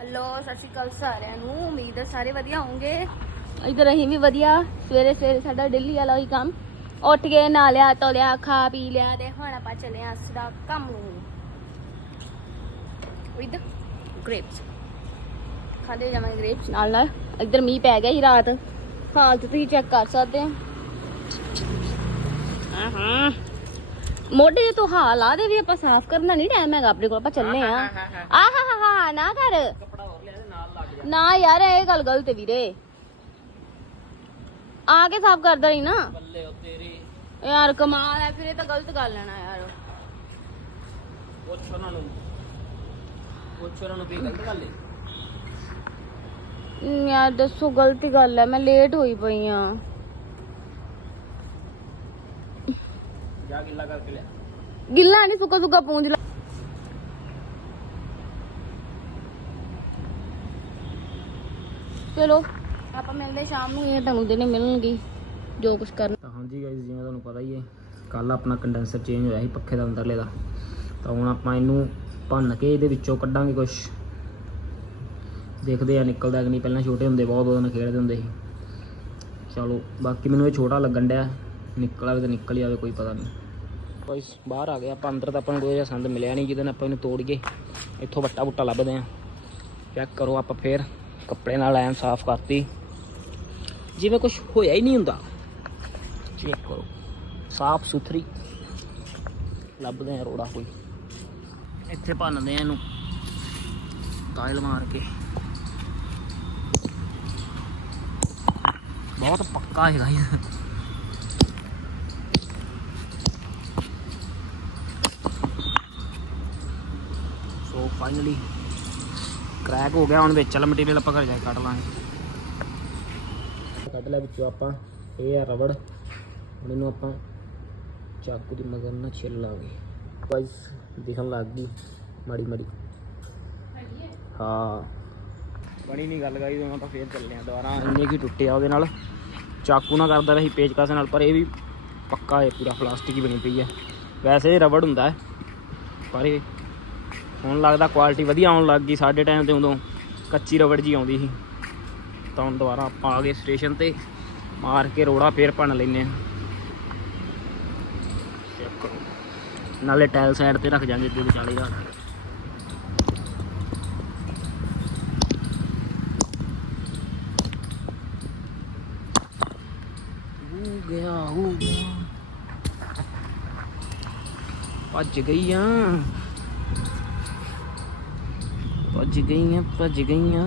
Hello ਸਤਿ ਸ਼੍ਰੀ ਅਕਾਲ ਸਾਰਿਆਂ ਨੂੰ। ਉਮੀਦ ਹੈ ਸਾਰੇ ਵਧੀਆ ਹੋਵੋਗੇ। ਇਧਰ ਅਸੀਂ ਵੀ ਵਧੀਆ। ਸਵੇਰੇ ਸਵੇਰੇ ਸਾਡਾ ਡੇਲੀ ਵਾਲਾ ਹੀ ਕੰਮ। ਉੱਠ ਕੇ ਨਹਾ ਲਿਆ ਧੋ ਲਿਆ ਖਾ ਪੀ ਲਿਆ ਤੇ ਹੁਣ ਆਪਾਂ ਚੱਲੇ ਆਂ ਸਦਾ ਕੰਮ। ਵਿਦ ਗ੍ਰੇਪਸ ਖਾਦੇ ਜਾਵਾਂਗੇ ਗ੍ਰੇਪਸ ਨਾਲ ਨਾਲ। ਇਧਰ ਮੀਂਹ ਪੈ ਗਿਆ ਸੀ ਰਾਤ। ਹਾਲਤ ਤੁਸੀਂ ਚੈੱਕ ਕਰ ਸਕਦੇ ਹੋ। ਹਾਂ ਮੋਢੇ ਜੇ ਤੋਂ ਹਾਲ ਆ ਦੇ ਵੀ ਆਪਾਂ ਸਾਫ਼ ਕਰਨਾ ਨਹੀਂ ਟਾਈਮ ਹੈਗਾ ਆਪਣੇ ਕੋਲ ਆਪਾਂ ਚੱਲੇ ਆ ਆਹ ਹਾ ਹਾ ਹਾ ਨਾ ਕਰ। ਨਾ ਯਾਰ ਇਹ ਗੱਲ ਗਲਤ ਹੈ ਵੀਰੇ ਆ ਕੇ ਸਾਫ਼ ਕਰਦਾ ਨਹੀਂ ਨਾ ਬੱਲੇ ਉਹ ਤੇਰੀ ਯਾਰ ਕਮਾਲ ਹੈ ਫਿਰ ਇਹ ਤਾਂ ਗਲਤ ਗੱਲ ਹੈ ਨਾ ਯਾਰ ਪੁੱਛ ਉਹਨਾਂ ਨੂੰ ਪੁੱਛ ਉਹਨਾਂ ਨੂੰ ਵੀ ਗਲਤ ਗੱਲ ਹੈ ਹਮ, ਯਾਰ ਦੱਸੋ ਗਲਤੀ ਗੱਲ ਹੈ ਮੈਂ ਲੇਟ ਹੋਈ ਪਈ ਆ ਜਾ ਗਿੱਲਾ ਕਰਕੇ ਲਿਆ ਗਿੱਲਾ ਨਹੀਂ ਸੁੱਕਾ ਸੁੱਕਾ ਪੂੰਝ ਚਲੋ ਆਪਾਂ ਮਿਲਦੇ ਸ਼ਾਮ ਨੂੰ, ਇਹ ਤੁਹਾਨੂੰ ਦਿਨੇ ਮਿਲਣਗੇ, ਜੋ ਕੁਝ ਕਰਨਾ। ਤਾਂ ਹਾਂਜੀ ਗਾਇਸ ਜਿਵੇਂ ਤੁਹਾਨੂੰ ਪਤਾ ਹੀ ਹੈ ਕੱਲ ਆਪਣਾ ਕੰਡੈਂਸਰ ਚੇਂਜ ਹੋਇਆ ਸੀ ਪੱਖੇ ਦਾ ਅੰਦਰਲੇ ਦਾ। ਤਾਂ ਹੁਣ ਆਪਾਂ ਇਹਨੂੰ ਭੰਨ ਕੇ ਇਹਦੇ ਵਿੱਚੋਂ ਕੱਢਾਂਗੇ ਕੁਝ ਦੇਖਦੇ ਆ ਨਿਕਲਦਾ ਕਿ ਨਹੀਂ। ਪਹਿਲਾਂ ਛੋਟੇ ਹੁੰਦੇ, ਬਹੁਤ ਉਹਦੇ ਨਾਲ ਖੇਡਦੇ ਹੁੰਦੇ ਸੀ। ਚਲੋ, ਬਾਕੀ ਮੈਨੂੰ ਇਹ ਛੋਟਾ ਲੱਗਣ ਡਿਆ। ਨਿਕਲ ਆਵੇ ਤਾਂ ਨਿਕਲ ਹੀ ਆਵੇ, ਕੋਈ ਪਤਾ ਨਹੀਂ। ਗਾਇਸ ਬਾਹਰ ਆ ਗਿਆ ਆਪਾਂ, ਅੰਦਰ ਤਾਂ ਆਪਾਂ ਨੂੰ ਕੋਈ ਜਿਹਾ ਸੰਦ ਮਿਲਿਆ ਨਹੀਂ, ਜਿਹਦੇ ਨਾਲ ਆਪਾਂ ਇਹਨੂੰ ਤੋੜ ਕੇ ਇੱਥੋਂ ਵੱਟਾ ਬੁੱਟਾ ਲੱਭਦੇ ਆ ਚੈੱਕ ਕਰੋ ਆਪਾਂ ਫੇਰ। ਕੱਪੜੇ ਨਾਲ ਐਨ ਸਾਫ਼ ਕਰਤੀ। ਜਿਵੇਂ ਕੁਝ ਹੋਇਆ ਹੀ ਨਹੀਂ ਹੁੰਦਾ। ਚੈੱਕ ਕਰੋ। ਸਾਫ਼ ਸੁਥਰੀ। ਲੱਭਦੇ ਆ ਰੋੜਾ ਕੋਈ। ਇੱਥੇ ਭੰਨਦੇ ਆ ਇਹਨੂੰ। ਟਾਇਲ ਮਾਰ ਕੇ। ਬਹੁਤ ਪੱਕਾ ਹੈਗਾ ਇਹ। ਸੋ ਫਾਈਨਲੀ ਕ੍ਰੈਕ ਹੋ ਗਿਆ ਹੁਣ ਵਿੱਚ ਵਾਲਾ ਮਟੀਰੀਅਲ ਆਪਾਂ ਘਰ ਜਾ ਕੇ ਕੱਢ ਲਾਂਗੇ। ਕੱਢ ਲਿਆ ਵਿੱਚੋਂ ਆਪਾਂ ਇਹ ਆ ਰਬੜ। ਹੁਣ ਇਹਨੂੰ ਆਪਾਂ ਚਾਕੂ ਦੀ ਮਦਦ ਨਾਲ ਛਿੱਲ ਲਾਂਗੇ। ਗਾਇਸ ਦਿਖਣ ਲੱਗ ਗਈ ਮਾੜੀ ਮਾੜੀ। ਹਾਂ। ਬਣੀ ਨਹੀਂ ਗੱਲ ਗਾਈ ਉਹਨਾਂ ਤਾਂ ਫੇਰ ਚੱਲੇ ਆ ਦੁਬਾਰਾ। ਇੰਨੇ ਕੀ ਟੁੱਟਿਆ ਉਹਦੇ ਨਾਲ। ਚਾਕੂ ਨਾਲ ਕਰਦਾ ਰਹੀ ਪੇਚਕਸ ਨਾਲ ਪਰ ਇਹ ਵੀ ਪੱਕਾ ਹੈ ਪੂਰਾ ਪਲਾਸਟਿਕ ਹੀ ਬਣੀ ਪਈ ਹੈ। ਵੈਸੇ ਇਹ ਰਬੜ ਹੁੰਦਾ ਹੈ ਪਰ ਇਹ ਹੁਣ ਲੱਗਦਾ ਕੁਆਲਿਟੀ ਵਧੀਆ ਆਉਣ ਲੱਗ ਗਈ ਸਾਡੇ ਟਾਈਮ ਤੇ ਉਦੋਂ ਕੱਚੀ ਰਬੜ ਜੀ ਆਉਂਦੀ ਸੀ। ਤਾਂ ਹੁਣ ਦੁਬਾਰਾ ਆਪਾਂ ਆ ਗਏ ਸਟੇਸ਼ਨ ਤੇ, ਮਾਰ ਕੇ ਰੋੜਾ ਫੇਰ ਭੰਨ ਲੈਨੇ ਆ ਨਾਲੇ ਟਾਇਲ ਸਾਈਡ ਤੇ ਰੱਖ ਜਾਂਗੇ ਅੱਗੇ ਵਿਚਾਲੇ ਦਾ ਹੋ ਗਿਆ ਹੋ ਗਿਆ। ਭੱਜ ਗਈਆਂ ਭੱਜ ਗਈਆਂ ਭੱਜ ਗਈਆਂ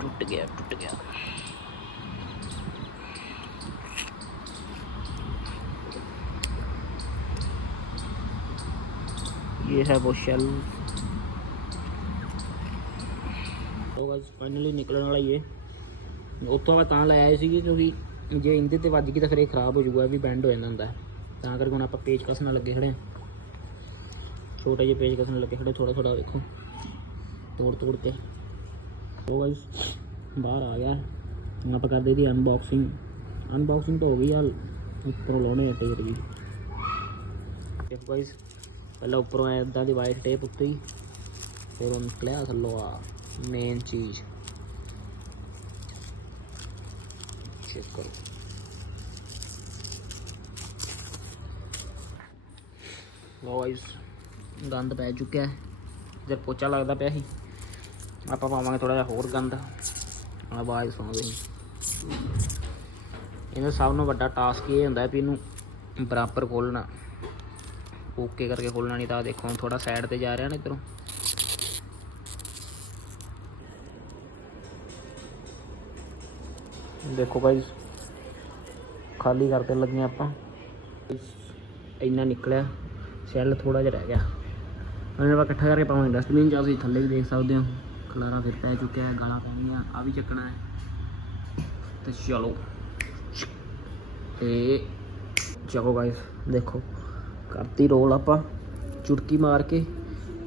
ਟੁੱਟ ਗਿਆ ਟੁੱਟ ਗਿਆ ये है वो शेल तो गाइस फाइनली ਨਿਕਲਣ ਵਾਲਾ ਹੀ ਹੈ ਉੱਥੋਂ ਮੈਂ ਤਾਂ ਲੈ ਆਏ ਸੀਗੇ ਕਿਉਂਕਿ ਜੇ ਇੰਦੇ ਤੇ ਵੱਜ ਗਈ ਤਾਂ ਫਿਰ ਇਹ ਖਰਾਬ ਹੋ ਜਾਊਗਾ ਇਹ ਵੀ ਬੈਂਡ ਹੋ ਜਾਂਦਾ ਹੁੰਦਾ ਹੈ। ਤਾਂ ਕਰਕੇ ਹੁਣ ਆਪਾਂ ਪੇਚ ਕਸ ਨਾਲ ਲੱਗੇ ਖੜੇ ਹਾਂ ਛੋਟੇ ਜਿਹੇ ਪੇਚ ਕਸ ਨਾਲ ਲੱਗੇ ਖੜੇ ਥੋੜਾ ਥੋੜਾ ਵੇਖੋ। ਤੋੜ ਤੋੜ ਕੇ। ਉਹ ਗਾਇਸ ਬਾਹਰ ਆ ਗਿਆ। ਆਪਾਂ ਕਰਦੇ ਦੀ ਅਨਬਾਕਸਿੰਗ ਅਨਬਾਕਸਿੰਗ ਤਾਂ ਹੋ ਗਈ ਹਾਲ ਉੱਪਰੋਂ ਲਾਉਣੇ ਆ ਟੇਪ ਜੀ। ਦੇਖੋ ਗਾਇਸ ਪਹਿਲਾਂ ਉੱਪਰੋਂ ਐ ਇਦਾਂ ਦੀ ਵਾਈਟ ਟੇਪ ਉੱਤੇ ਹੀ। ਫਿਰ ਉਹ ਨਿਕਲਿਆ ਥੱਲੋਂ ਆ ਮੇਨ ਚੀਜ਼। ਚੈੱਕ ਕਰੋ। ਲੋ ਗਾਇਸ ਗੰਦ ਪੈ ਚੁੱਕਿਆ ਹੈ। ਜਦ ਪੋਚਾ ਲੱਗਦਾ ਪਿਆ ਸੀ, ਆਪਾਂ ਪਾਵਾਂਗੇ ਥੋੜਾ ਜਿਹਾ ਹੋਰ ਗੰਦ। ਆਵਾਜ਼ ਸੁਣੋ ਤੁਸੀਂ। ਇਹਦਾ ਸਭ ਤੋਂ ਵੱਡਾ ਟਾਸਕ ਇਹ ਹੁੰਦਾ ਵੀ ਇਹਨੂੰ ਬਰਾਬਰ ਖੋਲਣਾ ਓਕੇ ਕਰਕੇ ਖੋਲਣਾ ਨਹੀਂ ਤਾਂ ਦੇਖੋ ਥੋੜਾ ਸਾਈਡ ਤੇ ਜਾ ਰਿਹਾ ਨਾ ਇਧਰੋਂ। ਦੇਖੋ ਗਾਇਸ ਖਾਲੀ ਕਰਦੇ ਲੱਗੀਆਂ ਆਪਾਂ। ਇੰਨਾ ਨਿਕਲਿਆ ਸੈੱਲ ਥੋੜਾ ਜਿਹਾ ਰਹਿ ਗਿਆ। ਉਹਨੇ ਆਪਾਂ ਇਕੱਠਾ ਕਰਕੇ ਪਾਵਾਂਗੇ ਡਸਟਬਿਨ ਚ ਤੁਸੀਂ ਥੱਲੇ ਵੀ ਦੇਖ ਸਕਦੇ ਹੋ। ਖਲਾਰਾ ਫਿਰ ਪੈ ਚੁੱਕਿਆ ਹੈ, ਗਾਲਾਂ ਪੈਣੀਆਂ ਆ ਵੀ ਚੱਕਣਾ ਹੈ। ਤੇ ਚਲੋ। ਤੇ ਚਲੋ ਗਾਇਸ ਦੇਖੋ, ਕਰਤੀ ਰੋਲ ਆਪਾਂ। ਚੁਟਕੀ ਮਾਰ ਕੇ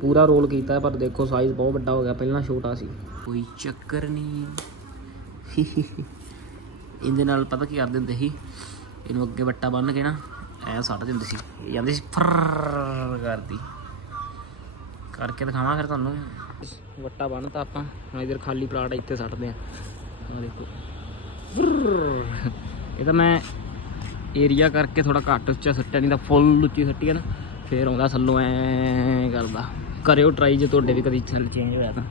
ਪੂਰਾ ਰੋਲ ਕੀਤਾ ਪਰ ਦੇਖੋ ਸਾਈਜ਼ ਬਹੁਤ ਵੱਡਾ ਹੋ ਗਿਆ, ਪਹਿਲਾਂ ਛੋਟਾ ਸੀ। ਕੋਈ ਚੱਕਰ ਨਹੀਂ। ਇਹਦੇ ਨਾਲ ਪਤਾ ਕੀ ਕਰ ਦਿੰਦੇ ਸੀ? ਇਹਨੂੰ ਅੱਗੇ ਵੱਟਾ ਬੰਨ ਕੇ ਨਾ, ਐ ਸੱਟ ਦਿੰਦੇ ਸੀ। ਇਹ ਜਾਂਦੇ ਸੀ ਫਰ ਕਰਦੀ। ਕਰਕੇ ਦਿਖਾਵਾਂ ਫਿਰ ਤੁਹਾਨੂੰ। ਵੱਟਾ ਬੰਨਤਾ ਆਪਾਂ, ਹੁਣ ਇਧਰ ਖਾਲੀ ਪਲਾਟ ਇੱਥੇ ਸੱਟਦੇ ਆ। ਆ ਦੇਖੋ। ਇਹ ਤਾਂ ਮੈਂ ਏਰੀਆ ਕਰਕੇ ਥੋੜਾ ਘੱਟ ਉੱਚਾ ਸੱਟਿਆ, ਨਹੀਂ ਤਾਂ ਫੁੱਲ ਉੱਚੀ ਸੱਟੀ ਹੈ ਨਾ, ਫੇਰ ਆਉਂਦਾ ਥੱਲੋਂ ਐ ਕਰਦਾ। ਕਰਿਓ ਟਰਾਈ ਜੇ ਤੁਹਾਡੇ ਵੀ ਕਦੀ ਚੱਲ ਚੇਂਜ ਹੋਇਆ ਤਾਂ।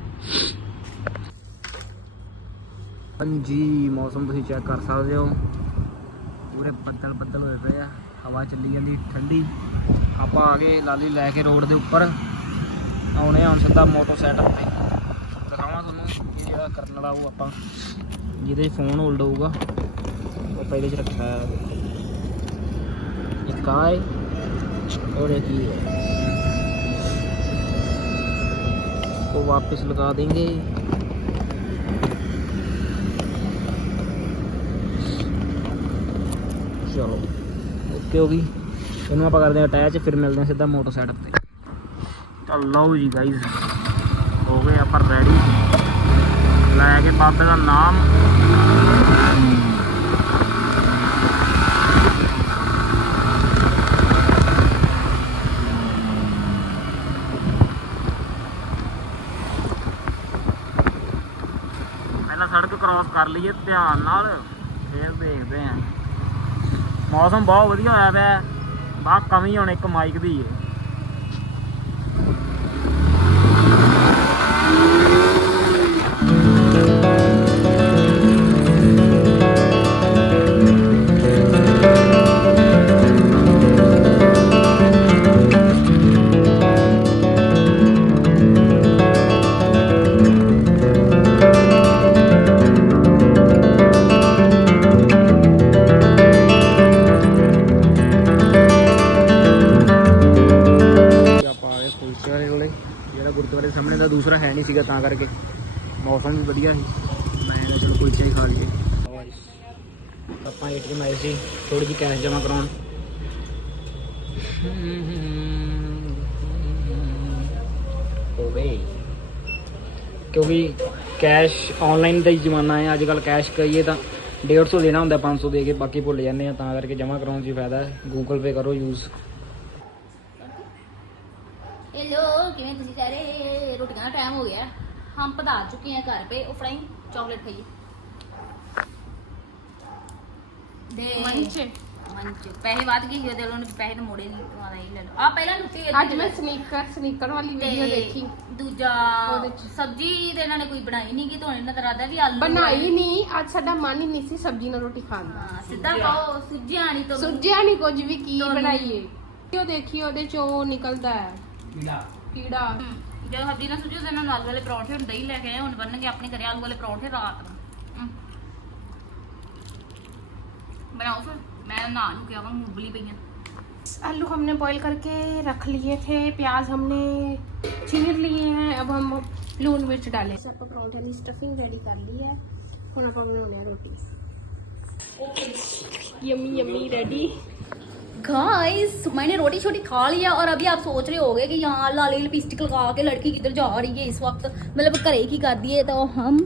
ਹਾਂਜੀ, ਮੌਸਮ ਤੁਸੀਂ ਚੈੱਕ ਕਰ ਸਕਦੇ ਹੋ। ਪੂਰੇ ਬੱਦਲ ਬੱਦਲ ਹੋਏ ਪਏ ਆ, ਹਵਾ ਚੱਲੀ ਜਾਂਦੀ ਠੰਡੀ। ਆਪਾਂ ਆ ਗਏ ਲਾਲੀ ਲੈ ਕੇ ਰੋਡ ਦੇ ਉੱਪਰ। ਆਉਣੇ ਆਉਣ ਸਿੱਧਾ ਮੋਟਰਸਾਈਕਲ ਤੇ ਦਿਖਾਵਾਂ ਤੁਹਾਨੂੰ ਇਹ ਜਿਹੜਾ ਕਰਨ ਵਾਲਾ ਉਹ ਆਪਾਂ, ਜਿਹਦੇ ਫੋਨ ਹੋਲਡ ਹੋਊਗਾ, ਉਹ ਪਹਿਲੇ 'ਚ ਰੱਖਿਆ ਹੈ ਇੱਕ ਆਏ ਔਰ ਇੱਕ ਹੀ ਹੈ ਉਹ ਵਾਪਸ ਲਗਾ ਦੇंगे ਚਲੋ ਓਕੇ ਹੋ ਗਈ। ਇਹਨੂੰ ਆਪਾਂ ਕਰਦੇ ਹਾਂ ਅਟੈਚ ਫਿਰ ਮਿਲਦੇ ਹਾਂ ਸਿੱਧਾ ਮੋਟਰਸਾਈਕਲ ਤੇ ਲਓ ਜੀ ਗਾਈਜ਼ ਹੋ ਗਏ ਆਪਾਂ ਰੈਡੀ ਲੈ ਕੇ ਬਾਬੇ ਦਾ ਨਾਮ। ਪਹਿਲਾਂ ਸੜਕ ਕ੍ਰਾਸ ਕਰ ਲਈਏ, ਧਿਆਨ ਨਾਲ। ਫੇਰ ਦੇਖਦੇ ਆਂ। ਮੌਸਮ ਬਹੁਤ ਵਧੀਆ ਹੋਇਆ ਪਿਆ। ਬਾ ਕਮੀ ਹੁਣ ਇੱਕ ਮਾਈਕ ਦੀ ਹੈ Thank you. ਬੈਠ ਕੇ ਮੌਸਮ ਵੀ ਵਧੀਆ ਸੀ। ਮੈਂ ਕਿਹਾ ਚਲੋ ਕੁਲਚੇ ਖਾ ਲਈਏ। ਆਪਾਂ ਏਟੀਐਮ ਆਏ ਸੀ ਥੋੜੀ ਜਿਹੀ ਕੈਸ਼ ਜਮ੍ਹਾਂ ਕਰਾਉਣ। ਹੋਵੇ। ਕਿਉਂਕਿ ਕੈਸ਼ ਆਨਲਾਈਨ ਦਾ ਹੀ ਜ਼ਮਾਨਾ ਹੈ। ਅੱਜ ਕੱਲ ਕੈਸ਼ ਕਰੀਏ ਤਾਂ 150 ਦੇਣਾ ਹੁੰਦਾ 500 ਦੇ ਕੇ ਬਾਕੀ ਭੁੱਲ ਜਾਂਦੇ ਆ। ਤਾਂ ਕਰਕੇ ਜਮਾ ਕਰਾਉਣ ਦੀ ਫਾਇਦਾ ਹੈ। ਗੂਗਲ ਪੇ ਕਰੋ ਯੂਜ਼ ਹੈਲੋ ਕਿਵੇਂ ਤੁਸੀਂ ਸਾਰੇ? ਰੋਟੀਆਂ ਦਾ ਟਾਈਮ ਹੋ ਗਿਆ। ਹਮ ਪਧਾਰ ਚੁੱਕੇ ਹਾਂ ਘਰ पे ਉਫਰਾਈ ਚਾਕਲੇਟ ਖਾਈਏ। ਦੇ ਮੰਚ। ਮੰਚ। ਪੈਸੇ ਵੱਧ ਗਏ ਸੀ ਉਹਦੇ ਉਹਨਾਂ ਨੇ ਪੈਸੇ ਤਾਂ ਮੋੜੇ ਨਹੀਂ ਤੁਹਾਡਾ ਹੀ ਲੈ ਲਓ। ਆ ਪਹਿਲਾਂ ਲੁੱਟੀ ਅੱਜ ਮੈਂ ਸਨੀਕਰ ਸਨੀਕਰ ਵਾਲੀ ਵੀਡੀਓ ਦੇਖੀ। ਦੂਜਾ ਉਹਦੇ ਚ। ਸਬਜੀ ਤੇ ਇਹਨਾਂ ਨੇ ਕੋਈ ਬਣਾਈ ਨਹੀਂ ਕਿ ਤੁਹਾਨੂੰ ਇਹਨਾਂ ਦਾ ਇਰਾਦਾ ਵੀ ਆਲੂ ਬਣਾਈ ਨਹੀਂ ਅੱਜ ਸਾਡਾ ਮਨ ਹੀ ਨਹੀਂ ਸੀ ਸਬਜ਼ੀ ਨਾਲ ਰੋਟੀ ਖਾਣ ਦਾ। ਹਾਂ ਸਿੱਧਾ ਪਾਓ ਸੁੱਜਿਆ ਨਹੀਂ ਤਾਂ ਸੁੱਜਿਆ ਨਹੀਂ ਕੁਝ ਵੀ ਕੀ ਤੁਹਾਨੂੰ- ਬਣਾਈਏ। ਉਹ ਦੇਖੀ ਉਹਦੇ ਚੋਂ ਉਹ ਨਿਕਲਦਾ ਹੈ। ਕੀੜਾ। ਜਦੋਂ ਸਬਜੀ ਨਾਲ ਸੁੱਜੋ ਤੇ ਇਹਨਾਂ ਨੂੰ ਆਲੂ ਵਾਲੇ ਪਰੌਂਠੇ ਹੁਣ ਦਹੀਂ ਲੈ ਕੇ ਆਏ ਹੁਣ ਬਣਨਗੇ ਆਪਣੇ ਘਰੇ ਆਲੂ ਵਾਲੇ ਪਰੌਂਠੇ ਰਾਤ ਨੂੰ ਹਮ। ਬਣਾਓ ਫਿਰ ਮੈਂ ਨਾ ਨੂੰ ਕਿਹਾ ਵਾਂ ਉਬਲੀ ਪਈਆਂ आलू हमने बॉईल करके रख लिए थे प्याज हमने चीर लिए हैं अब हम लून मिर्च डालें सब पराठे की स्टफिंग रेडी कर ली है ਹੁਣ ਆਪਾਂ ਬਣਾਉਣੇ ਆ ਰੋਟੀ यम्मी यम्मी रेडी गाइस मैंने रोटी छोटी खा लिया और अभी आप सोच रहे होगे कि यहाँ लाली लिपस्टिक लगा के लड़की किधर जा रही है इस वक्त। मतलब घरे की कर दिए तो हम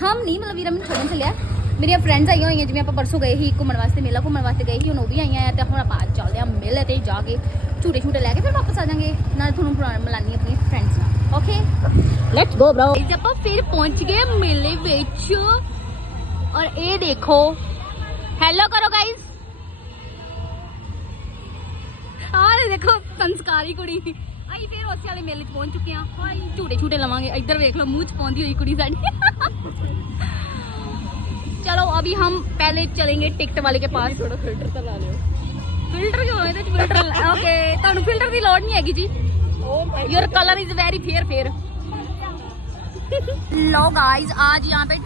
हम नहीं मतलब वीरा मैंने छोड़ने चलिया मेरिया फ्रेंड्स आई हुई हैं जिम्मे आप परसों गए ही घूमने वास्ते मेला घूमने वास्ते गए ही हूँ भी आई हैं तो हम आप चलते हैं मेले तो जाके झूठे छूटे लैके फिर वापस आ जाएँगे। ना तो थोड़ा पुराना मिलानी अपनी फ्रेंड्स ना। ओके लेट्स गो ब्रो आप फिर पहुँच गए मेले बेच और ये देखो हेलो करो गाइज़ ਆਹ ਦੇਖੋ ਸੰਸਕਾਰੀ ਕੁੜੀ। ਅਸੀਂ ਫੇਰ ਉਸੇ ਵਾਲੇ ਮੇਲੇ 'ਚ ਪਹੁੰਚ ਚੁੱਕੇ ਆ ਹਾਈ ਝੂਟੇ ਝੂਟੇ ਲਵਾਂਗੇ। ਇੱਧਰ ਵੇਖ ਲਓ ਮੂੰਹ 'ਚ ਪਾਉਂਦੀ ਹੋਈ ਕੁੜੀ ਸਾਡੀ। चलो अभी हम पहले चलेंगे टिकट वाले के पास थोड़ा फिल्टर ਤਾਂ ਲਾ ਲਿਓ। ਫਿਲਟਰ ਕਿਉਂ? ਇਹਦੇ 'ਚ ਫਿਲਟਰ ਓਕੇ ਤੁਹਾਨੂੰ ਫਿਲਟਰ ਦੀ ਲੋੜ ਨਹੀਂ ਹੈਗੀ ਜੀ। Your colour is very fair fair low guys आज यहाँ पे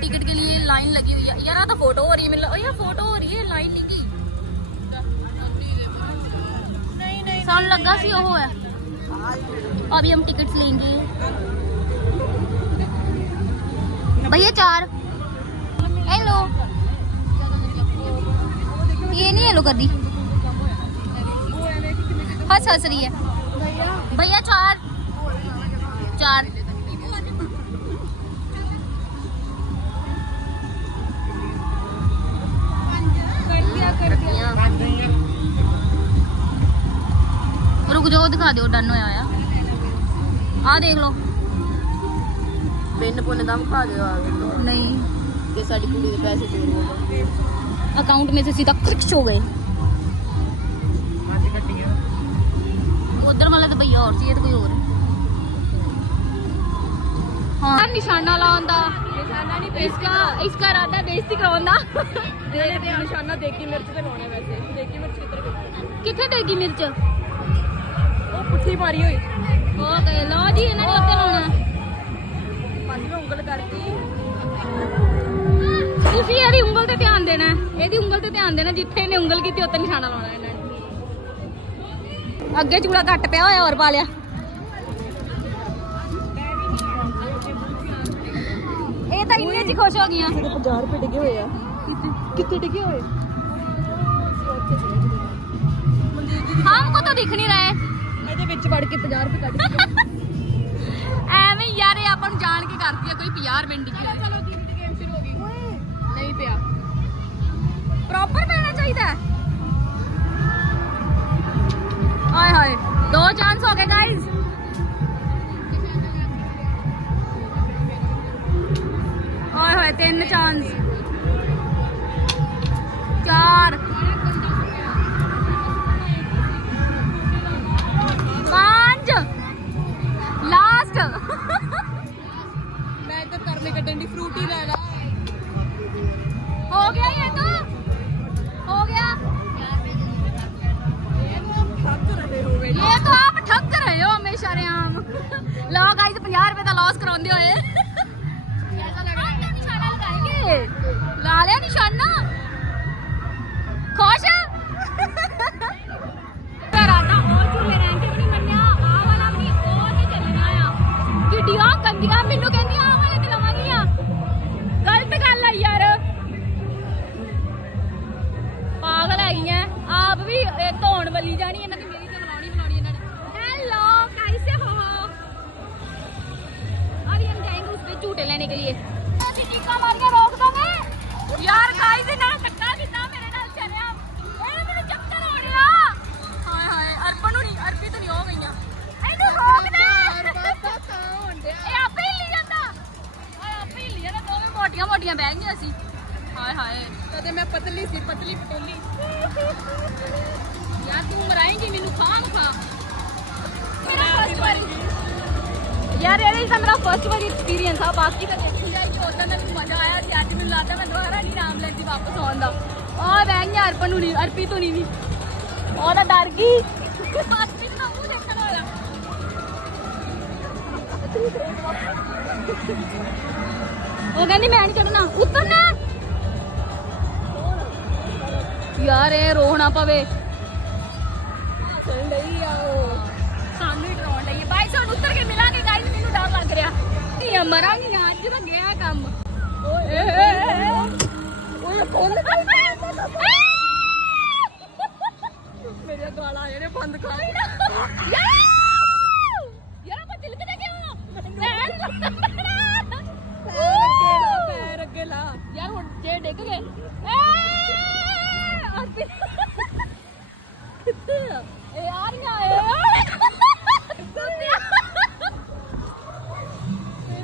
टिकट के लिए लाइन लगी हुई है यार तो फोटो हो रही है मेरे यार फोटो हो रही है लाइन नहीं गई सन लगा सी वो है। अभी हम टिकट्स लेंगे। भैया चार। हेलो ये नहीं हेलो कर दी। हंस हंस रही है। भैया चार। चार। ਰੁਕ ਜਾਓ ਦਿਖਾ ਦਿਓ ਡਨ ਹੋਇਆ ਆ। ਆ ਦੇਖ ਲਓ। ਪਿੰਨ ਪੁੰਨ ਦਾ ਮੁਕਾ ਦਿਓ ਆ ਕੇ ਨਹੀਂ। ਕਿ ਸਾਡੀ ਕੁੜੀ ਦੇ ਪੈਸੇ ਚੋਰੀ ਹੋ ਅਕਾਊਂਟ ਮੇ ਸੇ ਸਿੱਧਾ ਖਰਚ ਹੋ ਗਏ। ਉਧਰ ਵਾਲਾ ਤਾਂ ਭਈਆ ਹੋਰ ਸੀ ਇਹ ਤਾਂ ਕੋਈ ਹੋਰ। ਹਾਂ। ਨਿਸ਼ਾਨਾ ਲਾਉਣ ਨਿਸ਼ਾਨਾ ਨਹੀਂ ਇਸਕਾ ਇਸਕਾ ਰਾਦਾ ਬੇਇੱਜ਼ਤੀ ਕਰਾਉਣ ਦਾ। ਦੇ ਨਿਸ਼ਾਨਾ ਦੇਖੀ ਮਿਰਚ ਤੇ ਲਾਉਣਾ ਵੈਸੇ। ਦੇਖੀ ਮਿਰਚ ਕਿੱਧਰ ਕਿੱਥੇ ਦੇਖੀ ਮਿਰਚ? ਅੰਗੂਠੀ ਮਾਰੀ ਹੋਈ। ਓਕੇ ਲਓ ਜੀ ਇਹਨਾਂ ਨੇ ਉੱਤੇ ਲਾਉਣਾ। ਪੰਜਵੇਂ ਉਂਗਲ ਕਰਤੀ ਤੁਸੀਂ ਇਹਦੀ ਉਂਗਲ ਤੇ ਧਿਆਨ ਦੇਣਾ ਇਹਦੀ ਉਂਗਲ ਤੇ ਧਿਆਨ ਦੇਣਾ ਜਿੱਥੇ ਇਹਨੇ ਉਂਗਲ ਕੀਤੀ ਉੱਥੇ ਨਿਸ਼ਾਨਾ ਲਾਉਣਾ ਇਹਨਾਂ ਨੇ। ਅੱਗੇ ਚੂੜਾ ਘੱਟ ਪਿਆ ਹੋਇਆ ਹੋਰ ਪਾ ਲਿਆ। ਇਹ ਤਾਂ ਇੰਨੇ ਜੀ ਖੁਸ਼ ਹੋ ਗਈਆਂ। ਜਿਹੜੇ 50 ਰੁਪਏ ਡਿੱਗੇ ਹੋਏ ਆ। ਕਿੱਥੇ? ਡਿੱਗੇ ਹੋਏ? ਹਾਂ ਕੋ ਤਾਂ ਦਿਖ ਨਹੀਂ ਰਹਾ ਹੈ। ਇਹਦੇ ਵਿੱਚ ਵੜ ਕੇ 50 ਰੁਪਏ ਕੱਢ ਐਵੇਂ ਯਾਰ ਇਹ ਆਪਾਂ ਨੂੰ ਜਾਣ ਕੇ ਕਰਦੀ ਆ ਕੋਈ 50 ਰੁਪਏ ਡਿੱਗੀ ਚਲੋ ਦੀਦੀ ਦੀ ਗੇਮ ਸ਼ੁਰੂ ਹੋ ਗਈ। ਨਹੀਂ ਪਿਆ। ਪ੍ਰੋਪਰ ਮਿਲਣਾ ਚਾਹੀਦਾ ਹੈ। ਹਾਏ ਹਾਏ ਦੋ ਚਾਂਸ ਹੋ ਗਏ ਗਾਇਸ ਹਾਏ ਹਾਏ ਤਿੰਨ ਚਾਂਸ ਚਾਰ। ਡੰਡੀ ਫਰੂਟ ਹੀ ਹੋ ਗਿਆ ਇਹ ਤਾਂ? ਹੋ ਗਿਆ? ਇਹ ਤਾਂ ਆਪ ਠੱਗ ਰਹੇ ਹੋ ਹਮੇਸ਼ਾ ਰਿਆਮ। ਲਓ ਗਾਇਸ 50 ਰੁਪਏ ਦਾ ਲਾਸ ਕਰਾਉਂਦੇ ਹੋਏ। ਲਾ ਲਿਆ ਨਿਸ਼ਾਨਾ। ਬੈਠ ਗਿਆ ਅਰਪਨ ਨੂੰ ਨਹੀਂ ਅਰਪੀ ਤੋਂ ਨਹੀਂ ਨਹੀਂ। ਉਹ ਤਾਂ ਡਰ ਗਈ। ਉਹ ਕਹਿੰਦੀ ਮੈਂ ਨਹੀਂ ਚੜਨਾ। ਉਤਰਨਾ। ਯਾਰ ਇਹ ਰੋਣਾ ਪਵੇ। ਲਈ ਆ ਉਹ। ਸਾਨੂੰ ਹੀ ਡਰਾਉਣ ਲਈ ਬਾਈ ਸਾਨੂੰ ਉੱਤਰ ਕੇ ਮਿਲਾਂਗੇ ਗਾਈਸ ਮੈਨੂੰ ਡਰ ਲੱਗ ਰਿਹਾ। ਧੀਆਂ ਮਰਾਂਗੀ ਅੱਜ ਤਾਂ ਗਿਆ ਕੰਮ। ਓਏ ਓਏ ਕੋਲ ਮੇਰੇ ਗਾਲਾਂ ਆਏ ਨੇ। ਬੰਦ ਕਰ ਯਾਰ! ਯਾਰ ਆਪਾਂ ਤਿਲਕਦੇ ਕਿਉਂ? ਪੈਰ ਅੱਗੇ ਲਾ ਪੈਰ ਅੱਗੇ ਲਾ। ਯਾਰ ਹੁਣ ਜੇ ਡਿੱਗ ਗਏ। ਕਿੱਥੇ ਆ? ਇਹ ਆ ਰਹੀਆਂ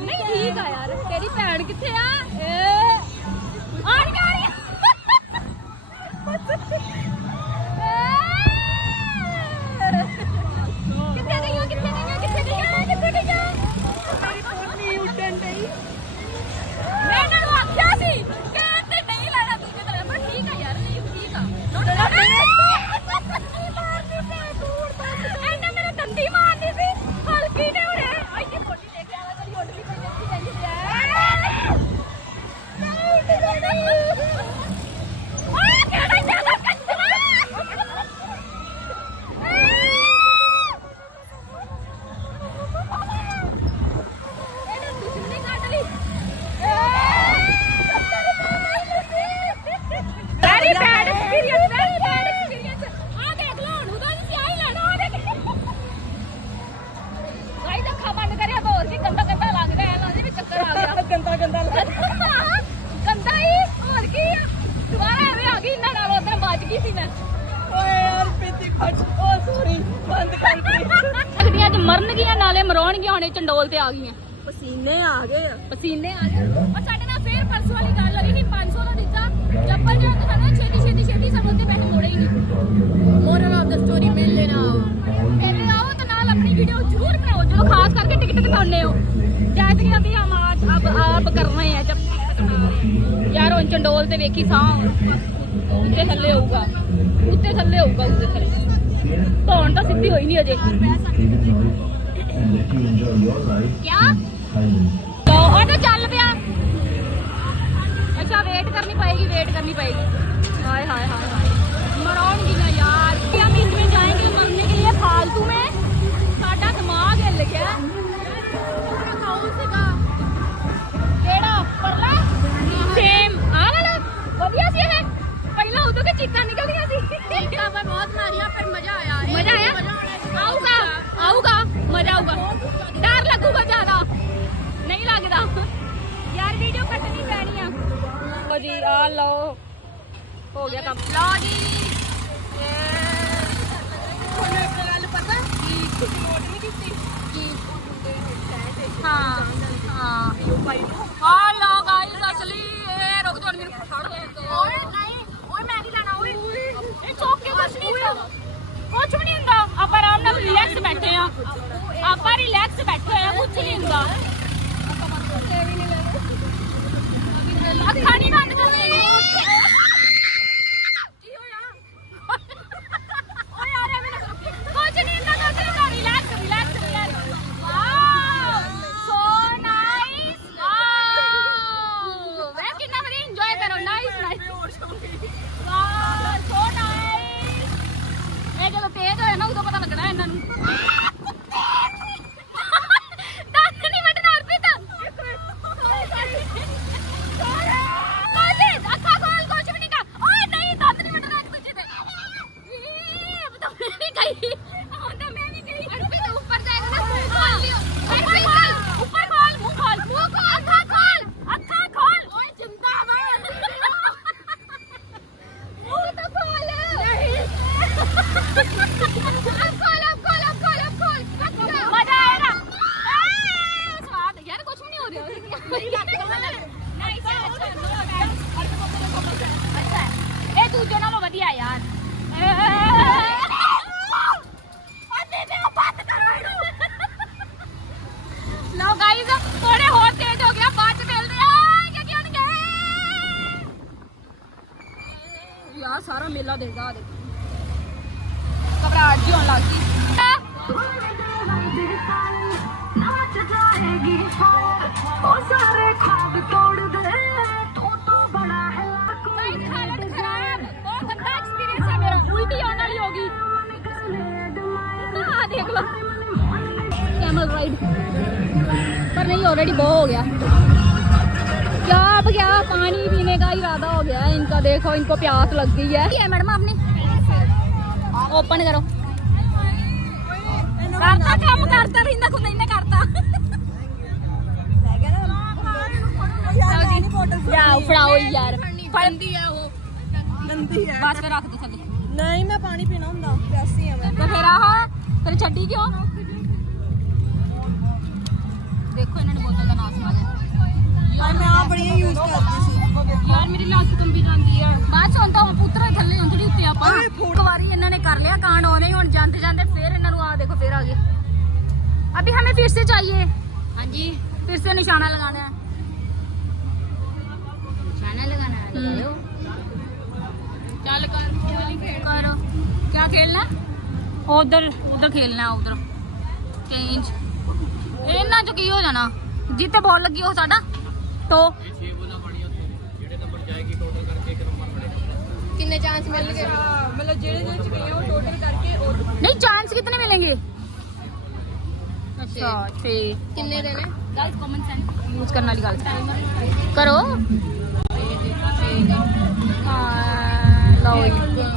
ਨਹੀਂ ਠੀਕ ਆ ਯਾਰ। ਤੇਰੀ ਭੈਣ ਕਿੱਥੇ ਆ ਆ? ਹੋਣਗੀਆਂ ਹੁਣੇ ਚੰਡੋਲ ਤੇ ਆ ਗਈਆਂ ਪਸੀਨੇ ਆ ਗਏ ਆ ਪਸੀਨੇ ਆ ਗਏ ਔਰ ਸਾਡੇ ਨਾਲ ਫੇਰ ਪਰਸੋਂ ਵਾਲੀ ਗੱਲ ਹੋਈ ਸੀ 500 ਦਾ ਦਿੱਤਾ ਚੱਪਲ ਜਿਹੜਾ ਤਾਂ ਸਾਨੂੰ ਛੇਤੀ ਛੇਤੀ ਛੇਤੀ ਸਾਨੂੰ ਉੱਤੇ ਪੈਸੇ ਮੋੜੇ ਹੀ ਨਹੀਂ ਮੋਰਲ ਆਫ ਦ ਸਟੋਰੀ ਮਿਲ ਲੈਣਾ ਇਹਦੇ ਆਓ ਤਾਂ ਨਾਲ ਆਪਣੀ ਵੀਡੀਓ ਜ਼ਰੂਰ ਬਣਾਓ ਜਦੋਂ ਖਾਸ ਕਰਕੇ ਟਿਕਟ ਦਿਖਾਉਂਦੇ ਹੋ ਜੈਸੇ ਕਿ ਅਭੀ ਹਮ ਆਜ ਅਬ ਆਪ ਕਰ ਰਹੇ हैं जब टिकट दिखा रहे हैं। ਯਾਰ ਹੁਣ ਚੰਡੋਲ ਤੇ ਵੇਖੀ ਸਾਂ ਉੱਤੇ ਥੱਲੇ ਹੋਊਗਾ ਉੱਤੇ ਥੱਲੇ ਹੋਊਗਾ ਉੱਤੇ let you enjoy your life ਕਿਆ? in Thailand. ਲੋ ਆਟੋ ਚੱਲ ਪਿਆ ਅੱਛਾ ਵੇਟ ਕਰਨੀ ਪਏਗੀ ਵੇਟ ਕਰਨੀ ਪਏਗੀ ਹਾਏ ਹਾਏ ਹਾਏ ਹਾਏ ਮਰੋਣ Okay. इनका देखो इनको प्यास लग गई है ये मैडम आपने ओपन करो करता काम करता रहिंदा खुद इन्हें करता ਲਿਆਓ ਫੜਾਓ ਯਾਰ ਗੰਦੀ ਹੈ ਉਹ ਗੰਦੀ ਹੈ ਬਸ ਫਿਰ ਰੱਖ ਦੋ ਥੱਲੇ ਨਹੀਂ ਮੈਂ ਪਾਣੀ ਪੀਣਾ ਹੁੰਦਾ ਪਿਆਸੀ ਆ ਮੈਂ ਤੇ ਫਿਰ ਆਹ ਫਿਰ ਛੱਡੀ ਕਿਉਂ ਦੇਖੋ ਇਹਨਾਂ ਨੇ ਬੋਤਲ ਦਾ ਨਾਸ ਮਾਰਿਆ ਮੈਂ ਆ ਬੜੀਆਂ ਯੂਜ਼ ਕਰਦੀ ਸੀ ਯਾਰ ਮੇਰੀ ਲੱਤ ਕੰਬੀ ਜਾਂਦੀ ਹੈ ਬਾਅਦ ਚ ਹੁਣ ਤਾਂ ਪੁੱਤਰ ਥੱਲੇ ਉਂਝੜੀ ਉੱਤੇ ਆਪਾਂ ਇੱਕ ਵਾਰੀ ਇਹਨਾਂ ਨੇ ਕਰ ਲਿਆ ਕਾਂਡ ਆਉਣੇ ਹੁਣ ਜਾਂਦੇ ਜਾਂਦੇ ਫਿਰ ਇਹਨਾਂ ਨੂੰ ਆ ਦੇਖੋ ਫਿਰ ਆ ਗਏ अभी हमें फिर से चाहिए हाँ जी फिर से निशाना लगाना है निशाना लगाना है लगाओ चल कर करो क्या खेलना उधर उधर खेलना है उधर चेंज ਇਹਨਾਂ ਚ ਕੀ ਹੋ ਜਾਣਾ ਜਿੱਤੇ ਬਾਲ ਲੱਗੀ ਉਹ ਸਾਡਾ ਟੋ ਕਿੰਨੇ ਚਾਂਸ ਮਿਲ ਗਏ ਮਤਲਬ ਜਿਹੜੇ ਜਿਹੜੇ ਚ ਗਏ ਉਹ ਟੋਟਲ ਕਰਕੇ ਉਹ नहीं चांस कितने मिलेंगे अच्छा ठीक ਕਿੰਨੇ ਦੇ ਨੇ गाइस कॉमन सेंस यूज करने वाली गल करो हाँ लो जी।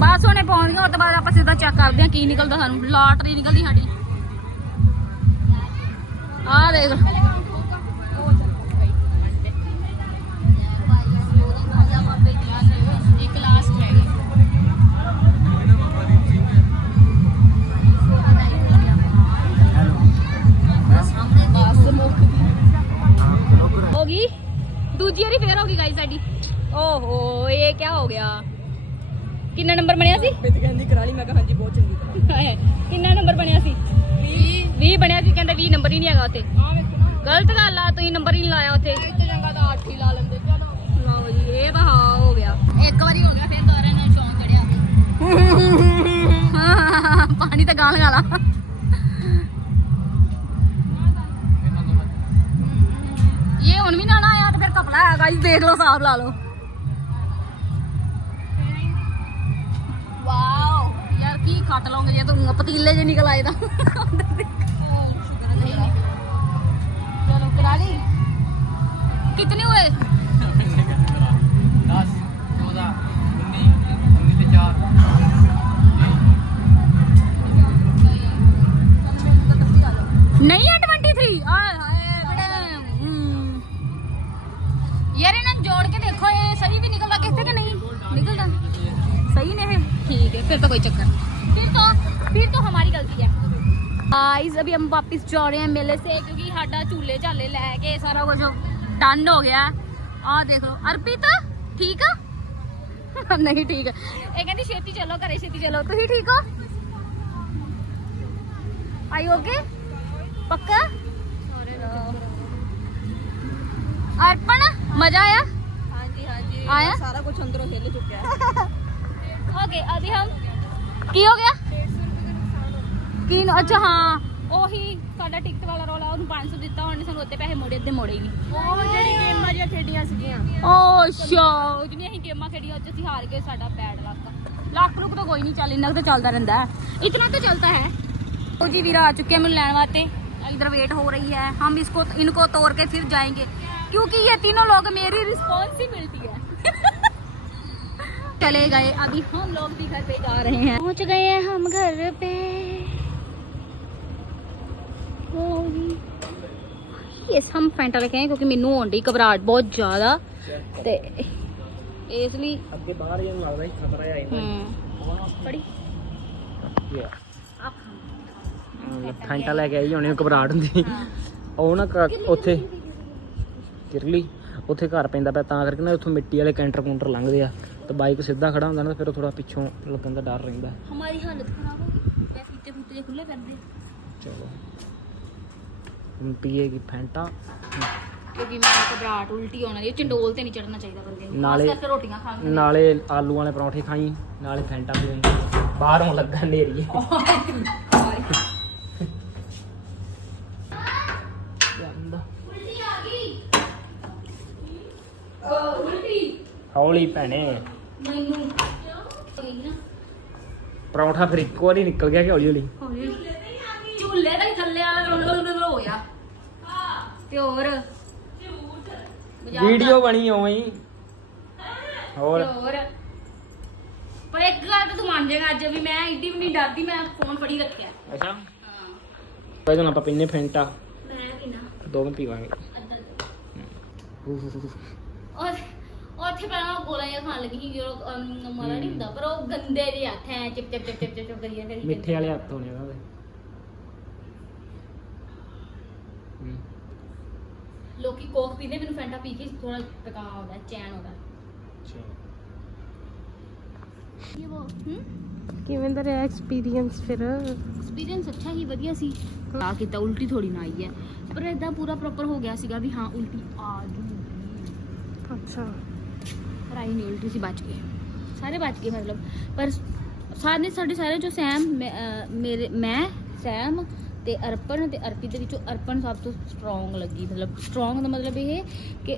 ਬਸ ਹੁਣੇ ਪਾਉਣੀਆਂ ਉਹ ਤੋਂ ਬਾਅਦ ਆਪਾਂ ਸਿੱਧਾ ਚੈੱਕ ਕਰਦੇ ਹਾਂ ਕੀ ਨਿਕਲਦਾ ਸਾਨੂੰ ਲਾਟਰੀ ਨਿਕਲਦੀ ਸਾਡੀ ਆਹ ਦੇਖ ਇੱਕ ਓਹੋ ਇਹ ਕੀ ਹੋ ਗਿਆ? ਕਿੰਨਾ ਨੰਬਰ ਬਣਿਆ ਸੀ? ਤੇ ਕਹਿੰਦੀ ਕਰਾ ਲਈ ਮੈਂ ਕਿਹਾ ਹਾਂਜੀ ਬਹੁਤ ਚੰਗੀ ਤਰ੍ਹਾਂ ਕਿੰਨਾ ਨੰਬਰ ਬਣਿਆ ਸੀ? 20 20 ਬਣਿਆ ਸੀ ਕਹਿੰਦਾ 20 ਨੰਬਰ ਹੀ ਨਹੀਂ ਹੈਗਾ ਉੱਥੇ। ਆ ਵੇਖੋ ਨਾ। ਗਲਤ ਗੱਲ ਆ ਤੁਸੀਂ ਨੰਬਰ ਹੀ ਨਹੀਂ ਲਾਇਆ ਉੱਥੇ। ਇੱਥੇ ਚੰਗਾ ਤਾਂ 8 ਹੀ ਲਾ ਲੈਂਦੇ ਚਲੋ। ਲਓ ਜੀ ਇਹ ਤਾਂ ਹਾਂ ਹੋ ਗਿਆ। ਇੱਕ ਵਾਰੀ ਹੋ ਗਿਆ ਫਿਰ ਦੁਬਾਰਾ ਨਾਲ ਸ਼ੌਂਕ ਚੜਿਆ ਪਾਣੀ ਤਾਂ ਗਾਲ ਗਾਲਾ ਆਇਆ ਤੇ ਫਿਰ ਕਪੜਾ ਹੈ ਗਾਇਸ ਦੇਖ ਲਓ ਸਾਫ਼ ਲਾ ਲਓ। ਵਾਓ ਯਾਰ ਕੀ ਖੱਟ ਲਓਗੇ ਜੇ ਤੁਹਾਨੂੰ ਪਤੀਲੇ ਜੇ ਨਿਕਲ ਆਏ ਤਾਂ। ਚਲੋ ਕਰਾ ਲਈ ਕਿਤਨੇ ਹੋਏ? 10 14 19 19 ਤੇ 4 ਨਹੀਂ फिर तो कोई चक्कर फिर तो फिर तो हमारी गलती है। आइज़ अभी हम वापस जा रहे हैं मेले से क्योंकि हाडा झूले झाले लैके सारा कुछ डन हो गया आ देख लो अर्पित ठीक है? नहीं ठीक है। एक कहती छेती चलो करे छेती चलो। तो ही ठीक हो? आई ओके पक्का? अर्पण मज़ा आया? हाँ जी हाँ जी। आया? सारा कुछ अंदर खेल चुका है। ओके अभी हम ਕੀ ਹੋ ਗਿਆ? 150 ਕੀ ਅੱਛਾ ਹਾਂ। ਉਹੀ ਸਾਡਾ ਟਿਕਟ ਵਾਲਾ ਰੋਲਾ ਉਹਨੂੰ 500 ਦਿੱਤਾ ਉਹਨੇ ਸਾਨੂੰ ਉੱਤੇ ਪੈਸੇ ਮੋੜੇ ਅੱਧੇ ਮੋੜੇ ਨਹੀਂ ਉਹ ਜਿਹੜੀ ਗੇਮਾਂ ਜਿਹੜੀਆਂ ਖੇਡੀਆਂ ਸੀਗੀਆਂ। ਓ ਸ਼ੋ ਜਿਹੜੀਆਂ ਅਸੀਂ ਗੇਮਾਂ ਖੇਡੀਆਂ ਉੱਚ ਅਸੀਂ ਹਾਰ ਗਏ ਸਾਡਾ ਬੈਡ ਲੱਕ। ਲੱਕ ਰੁਕ ਤਾਂ ਕੋਈ ਨਹੀਂ ਚੱਲ ਇੰਨਾ ਤਾਂ ਚੱਲਦਾ ਰਹਿੰਦਾ ਹੈ। ਇਤਨਾ ਤਾਂ ਚੱਲਦਾ ਹੈ। ਉਹ ਜੀ ਵੀਰਾ ਆ ਚੁੱਕੇ ਮੈਨੂੰ ਲੈਣ ਵਾਸਤੇ। इधर वेट हो रही है हम इसको इनको तोड़ के फिर जाएंगे क्योंकि ये तीनों लोग मेरी रिस्पॉन्सिबिलिटी ਹੈ। चले गए अभी हम लोग भी घर पे जा रहे हैं पहुंच गए हैं हम घर पे यस हम फैंटा लेके आए क्योंकि ਮੈਨੂੰ ਹੋਣ ਡਈ ਘਬਰਾਹਟ ਬਹੁਤ ਜ਼ਿਆਦਾ ਤੇ ਇਸ ਲਈ ਅੱਗੇ ਬਾਹਰ ਜਿਹਾ ਲੱਗਦਾ ਸੀ ਖਤਰਾ ਆ ਜਾਂਦਾ ਹਮ ਫੜੀ ਫੈਂਟਾ ਲੈ ਕੇ ਆਈ ਹੋਣੀ ਘਬਰਾਹਟ ਹੁੰਦੀ ਉਹ ਨਾ ਕ- ਉੱਥੇ ਕਿਰਲੀ ਉੱਥੇ ਘਰ ਪੈਂਦਾ ਪਿਆ ਤਾਂ ਕਰਕੇ ਨਾ ਉੱਥੋਂ ਮਿੱਟੀ ਵਾਲੇ ਕੈਂਟਰ ਕਾਊਂਟਰ ਲੰਘਦੇ ਆ ਤੇ ਬਾਈਕ ਸਿੱਧਾ ਖੜਾ ਹੁੰਦਾ ਨਾ ਤੇ ਫਿਰ ਥੋੜਾ ਪਿੱਛੋਂ ਲੱਗਣ ਦਾ ਡਰ ਰਹਿੰਦਾ हमारी हालत खराब होगी क्या फीते फूते खुले कर दे ਚਲੋ ਹੁਣ ਪੀਏਗੀ ਫੈਂਟਾ क्योंकि मैं घबराहट उल्टी होना ये चंडोल ते नहीं चढ़ना चाहिए बंदे ਨੂੰ ਨਾਲੇ- ਖਾਸ ਕਰਕੇ ਰੋਟੀਆਂ ਖਾਣ ਵੇਲੇ। ਨਾਲੇ ਆਲੂ ਵਾਲੇ ਪਰੌਂਠੇ ਖਾਈ ਨਾਲੇ ਫੈਂਟਾ ਪੀਈ ਬਾਹਰੋਂ ਲੱਗਾ ਨੇਰੀਏ ਹੌਲੀ ਭੈਣੇ। ਮੈਨੂੰ ਪਰੌਂਠਾ ਫਿਰ ਇੱਕ ਵਾਰੀ ਨਿਕਲ ਗਿਆ ਕਿ ਹੌਲੀ ਹੌਲੀ? ਝੂਲੇ ਦਾ ਹੀ ਥੱਲੇ ਵਾਲਾ ਰੋਲ ਰੋਲ ਰੋਲ ਹੋ ਗਿਆ। ਤੇ ਹੋਰ? ਮਜ਼ਾਕ ਵੀਡੀਓ ਬਣੀ ਉਵੇਂ ਹੀ। ਤੇ ਹੋਰ? ਹੋਰ ਪਰ ਇੱਕ ਗੱਲ ਤਾਂ ਤੂੰ ਮੰਨ ਜਾਏਗਾ ਅੱਜ ਵੀ ਮੈਂ ਇੱਡੀ ਵੀ ਨਹੀਂ ਡਰਦੀ ਮੈਂ ਫੋਨ ਫੜੀ ਰੱਖਿਆ। ਅੱਛਾ। ਹਾਂ। ਪਹਿਲਾਂ ਆਪਾਂ ਪੀਨੇ ਫੈਂਟਾ। ਮੈਂ ਵੀ ਨਾ ਦੋਵੇਂ ਪੀਵਾਂਗੇ। ਅੱਧਾ ਉੱਥੇ ਪਹਿਲਾਂ ਉਹ ਗੋਲਾ ਜਿਹਾ ਖਾਣ ਲੱਗੀ ਸੀ ਜੋ ਮਾਰਾ ਨਹੀਂ ਹੁੰਦਾ ਪਰ ਉਹ ਗੰਦੇ ਜਿਹੇ ਹੱਥ ਐ ਚਿਪ ਚਿਪ ਚਿਪ ਚਿਪ ਚਿਪ ਕਰੀ। ਮਿੱਠੇ ਵਾਲੇ ਹੱਥ ਹੋਣੇ ਉਹਨਾਂ ਦੇ। ਹਮ, ਲੋਕੀ ਕੋਕ ਪੀਂਦੇ ਮੈਨੂੰ ਫੈਂਟਾ ਪੀ ਕੇ ਥੋੜਾ ਟਕਾ ਆਉਂਦਾ ਚੈਨ ਆਉਂਦਾ। ਚਲੋ। ਇਹ ਉਹ ਹੂੰ? ਕਿਵੇਂ ਦਾ ਰਿਹਾ ਐਕਸਪੀਰੀਅੰਸ ਫਿਰ? ਐਕਸਪੀਰੀਅੰਸ ਅੱਛਾ ਹੀ ਵਧੀਆ ਸੀ। ਆ ਕੀਤਾ ਉਲਟੀ ਥੋੜੀ ਨਾ ਆਈ ਹੈ। ਪਰ ਇਦਾਂ ਪੂਰਾ ਪ੍ਰੋਪਰ ਹੋ ਗਿਆ ਸੀਗਾ ਵੀ ਹਾਂ ਉਲਟੀ ਆ ਜੂਗੀ। ਅੱਛਾ। ਭਰਾਈ ਨਹੀਂ ਉਲਟੀ ਸੀ ਬਚ ਗਏ। ਸਾਰੇ ਬਚ ਗਏ ਮਤਲਬ। ਪਰ ਸਾਰੇ ਸਾਡੇ ਸਾਰੇ ਜੋ ਸੈਮ ਮੈਂ- ਮੇਰੇ ਮੈਂ ਸੈਮ ਤੇ ਅਰਪਣ ਤੇ ਅਰਪੀ ਦੇ ਵਿੱਚੋਂ ਅਰਪਣ ਸਭ ਤੋਂ ਸਟਰੋਂਗ ਲੱਗੀ। ਮਤਲਬ ਸਟਰੋਂਗ ਦਾ ਮਤਲਬ ਇਹ ਕਿ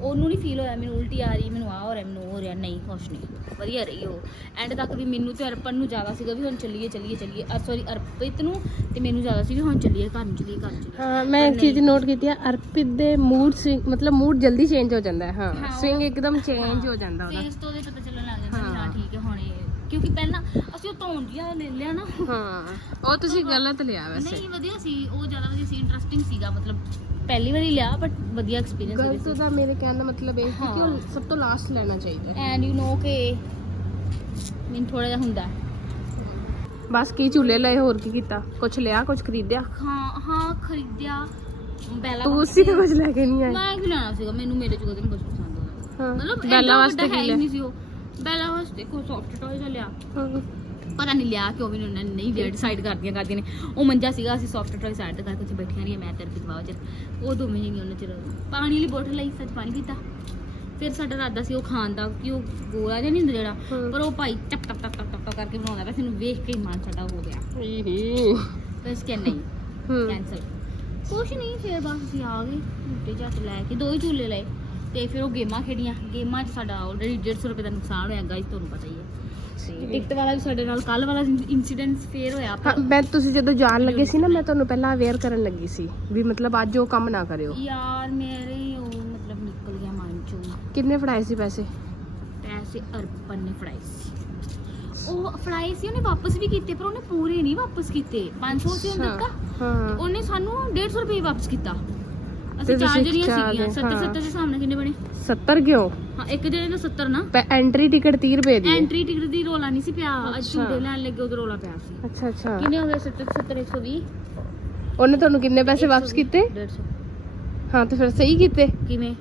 ਉਹਨੂੰ ਨਹੀਂ ਫੀਲ ਹੋਇਆ ਮੈਨੂੰ ਉਲਟੀ ਆ ਰਹੀ ਮੈਨੂੰ ਆ ਹੋ ਰਿਹਾ ਮੈਨੂੰ ਹੋ ਰਿਹਾ ਨਹੀਂ ਕੁਛ ਨਹੀਂ ਵਧੀਆ ਰਹੀ ਉਹ। ਐਂਡ ਤੱਕ ਵੀ ਮੈਨੂੰ ਤੇ ਅਰਪਣ ਨੂੰ ਜ਼ਿਆਦਾ ਸੀਗਾ ਵੀ ਹੁਣ ਚੱਲੀਏ ਚੱਲੀਏ ਚੱਲੀਏ। ਸੌਰੀ ਅਰਪਿਤ ਨੂੰ ਤੇ ਮੈਨੂੰ ਜ਼ਿਆਦਾ ਸੀ ਵੀ ਹੁਣ ਚੱਲੀਏ ਘਰ ਨੂੰ ਚੱਲੀਏ ਘਰ ਨੂੰ ਚੱਲੀਏ। ਹਾਂ ਮੈਂ ਇੱਕ ਚੀਜ਼ ਨੋਟ ਕੀਤੀ ਹੈ ਅਰਪਿਤ ਦੇ ਮੂਡ ਸਵਿੰਗ ਮਤਲਬ ਮੂਡ ਜਲਦੀ ਚੇਂਜ ਹੋ ਜਾਂਦਾ ਹੈ ਹਾਂ। ਸਵਿੰਗ ਇੱਕਦਮ ਚੇਂਜ ਹੋ ਜਾਂਦਾ ਉਹਦਾ। ਫੇਸ ਤੋਂ ਉਹਦੇ ਪਤਾ ਚੱਲਣ ਲੱਗ ਜਾਂਦਾ ਵੀ ਹਾਂ। ਹਾਂ ਠੀਕ ਹੈ ਹੁਣ ਇਹ ਕਿਉਂਕਿ ਪਹਿਲਾਂ ਅਸੀਂ ਉਹ ਜਿਹਾ ਲੈ ਲਿਆ ਨਾ। ਹਾਂ ਉਹ ਤੁਸੀਂ ਗਲਤ ਲਿਆ ਵੈਸੇ। ਨਹੀਂ ਵਧੀਆ ਸੀ ਉਹ ਜ਼ਿਆਦਾ ਵਧੀਆ ਸੀ ਇੰਟਰਸਟਿੰਗ ਸੀਗਾ ਮਤਲਬ ਪਹਿਲੀ ਵਾਰੀ ਲਿਆ ਬਟ ਵਧੀਆ ਐਕਸਪੀਰੀਅੰਸ ਗਲਤ ਸੀ ਦਾ ਮੇਰੇ ਕਹਿਣ ਦਾ ਮਤਲਬ ਇਹ ਸੀ ਕਿ। ਉਹ ਸਭ ਤੋਂ ਲਾਸਟ ਲੈਣਾ ਚਾਹੀਦਾ। ਐਂਡ ਯੂ نو ਕਿ ਮੈਨੂੰ ਥੋੜਾ ਜਿਹਾ ਹੁੰਦਾ। ਬਸ ਕੀ ਝੂਲੇ ਲਏ ਹੋਰ ਕੀ ਕੀਤਾ? ਕੁਝ ਲਿਆ ਕੁਝ ਖਰੀਦਿਆ? ਹਾਂ ਹਾਂ ਖਰੀਦਿਆ। ਪਹਿਲਾਂ ਤੂੰ ਉਸੇ ਤੋਂ ਕੁਝ ਲੈ ਕੇ ਨਹੀਂ ਆਈ ਮੈਂ ਕੀ ਲੈਣਾ ਸੀਗਾ? ਮੈਨੂੰ ਮੇਰੇ ਚ ਕੁਝ ਪਸੰਦ ਆਉਂਦਾ। ਹਾਂ ਮਤਲਬ ਬੈਲਾ ਵਾਸਤੇ ਕੀ ਲਿਆ ਨਹੀਂ ਸੀ ਉਹ। ਬੈਲਾ ਵਾਸਤੇ ਕੋਈ ਸੌਫਟ ਟੌਏ ਜਿਹਾ ਲਿਆ। ਪਤਾ ਨਹੀਂ ਲਿਆ ਕਿਉਂ ਵੀ ਉਹਨਾਂ ਨੇ ਨਹੀਂ ਕਰਦੀਆਂ ਕਰਦੀਆਂ ਨੇ। ਉਹ ਮੰਜਾ ਸੀਗਾ ਅਸੀਂ ਸੌਫਟ ਟੌਏ ਸਾਈਡ ਤੇ ਕਰਕੇ ਉੱਥੇ ਬੈਠੀਆਂ ਰਹੀਆਂ ਮੈਂ ਤੇਰੇ ਪਿਛਵਾਓ ਚ। ਉਹ ਦੋਵੇਂ ਜਣੀਆਂ ਉਹਨਾਂ ਚ ਪਾਣੀ ਵਾਲੀ ਬੋਤਲ ਲਈ ਸੱਚ ਪਾਣੀ ਪੀਤਾ। ਫਿਰ ਸਾਡਾ ਇਰਾਦਾ ਸੀ ਉਹ ਖਾਣ ਦਾ ਕਿ ਉਹ ਗੋਲਾ ਜਿਹਾ ਨਹੀਂ ਹੁੰਦਾ ਜਿਹੜਾ। ਪਰ ਉਹ ਭਾਈ ਟਪ ਟਪ ਟਪ ਕਰਕੇ ਬਣਾਉਂਦਾ ਪਿਆ ਸਾਨੂੰ ਵੇਖ ਕੇ ਹੀ ਮਨ ਸਾਡਾ ਹੋ ਗਿਆ। ਨਹੀਂ ਹੂੰ। ਕੈਂਸਲ ਕੁਛ ਨਹੀਂ ਫਿਰ ਬਸ ਅਸੀਂ ਆ ਗਏ ਝੂਟੇ ਝੱਟ ਲੈ ਕੇ ਦੋ ਹੀ ਝੂਲੇ ਲਏ। ਤੇ ਫਿਰ ਉਹ ਗੇਮਾਂ ਖੇਡੀਆਂ। ਗੇਮਾਂ 'ਚ ਸਾਡਾ ਆਲਰੇਡੀ 150 ਰੁਪਏ ਦਾ ਨੁਕਸਾਨ ਹੋਇਆ ਗਾਇਸ ਤੁਹਾਨੂੰ ਪਤਾ ਹੀ ਹੈ। ਟਿਕਟ ਵਾਲਾ ਵੀ ਸਾਡੇ ਨਾਲ ਕੱਲ ਵਾਲਾ ਇਨਸੀਡੈਂਟ ਫੇਰ ਹੋਇਆ ਹਾਂ ਮੈਂ ਤੁਸੀਂ ਜਦੋਂ ਜਾਣ ਲੱਗੇ ਸੀ ਨਾ ਮੈਂ ਤੁਹਾਨੂੰ ਪਹਿਲਾਂ ਅਵੇਅਰ ਕਰਨ ਲੱਗੀ ਸੀ ਵੀ ਮਤਲਬ ਅੱਜ ਉਹ ਕੰਮ ਨਾ ਕਰਿਓ। ਯਾਰ ਮੇਰੇ ਉਹ ਮਤਲਬ ਨਿਕਲ ਗਿਆ ਮਨ ਚੋਂ। ਕਿੰਨੇ ਫੜਾਏ ਸੀ ਪੈਸੇ? ਪੈਸੇ ਅਰਪਨ ਨੇ ਫੜਾਏ ਸੀ। ਉਹ ਫੜਾਏ ਸੀ ਉਹਨੇ ਵਾਪਸ ਵੀ ਕੀਤੇ ਪਰ ਉਹਨੇ ਪੂਰੇ ਨਹੀਂ ਵਾਪਸ ਕੀਤੇ। 500 ਸੀ ਉਹਨੇ ਦਿੱਤਾ। ਹਾਂ। ਉਹਨੇ ਸਾਨੂੰ 150 ਰੁਪਏ ਵਾਪਸ ਕੀਤਾ। ਤੇ ਅਸੀਂ ਚਾਰ ਤੁਸੀਂ ਜਣੀਆਂ ਚਾਰ ਸੀਗੀਆਂ ਜਣੇ, 70 ਹਾਂ। 70 ਦੇ ਸਾਹਮਣੇ ਕਿੰਨੇ ਬਣੇ? 70 ਕਿਉਂ? ਹਾਂ ਇੱਕ ਜਣੇ ਦਾ 70 ਨਾ। ਐਂਟਰੀ ਟਿਕਟ 30 ਰੁਪਏ ਦੀ ਹੈ। ਐਂਟਰੀ ਟਿਕਟ ਦੀ ਰੋਲਾ ਨਹੀਂ ਸੀ ਪਿਆ। ਅੱਜ ਅੱਛਾ। ਝੂਟੇ ਲੈਣ ਲੱਗੇ ਉਧਰ ਰੋਲਾ ਪਿਆ ਸੀ। ਅੱਛਾ ਅੱਛਾ। ਕਿੰਨੇ ਹੋ ਗਏ? 70 70 120 ਉਹਨੇ ਤੁਹਾਨੂੰ ਕਿੰਨੇ ਪੈਸੇ ਵਾਪਸ ਕੀਤੇ? 150 ਹਾਂ ਤੇ ਫਿਰ ਸਹੀ ਕੀਤੇ? ਕਿਵੇਂ?